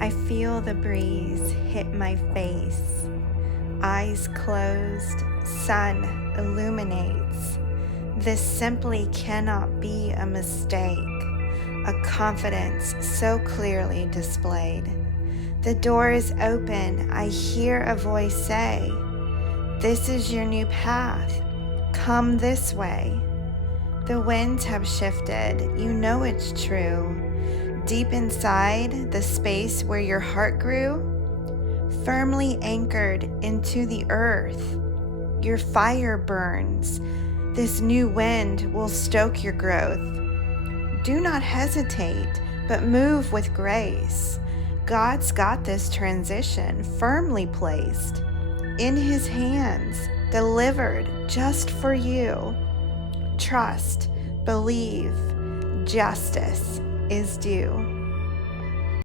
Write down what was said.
I feel the breeze hit my face. Eyes closed, sun illuminates. This simply cannot be a mistake, a confidence so clearly displayed. The door is open, I hear a voice say, "This is your new path, come this way." The winds have shifted, you know it's true. Deep inside the space where your heart grew, firmly anchored into the earth, your fire burns. This new wind will stoke your growth. Do not hesitate, but move with grace. God's got this transition firmly placed in His hands, delivered just for you. Trust, believe, justice is due.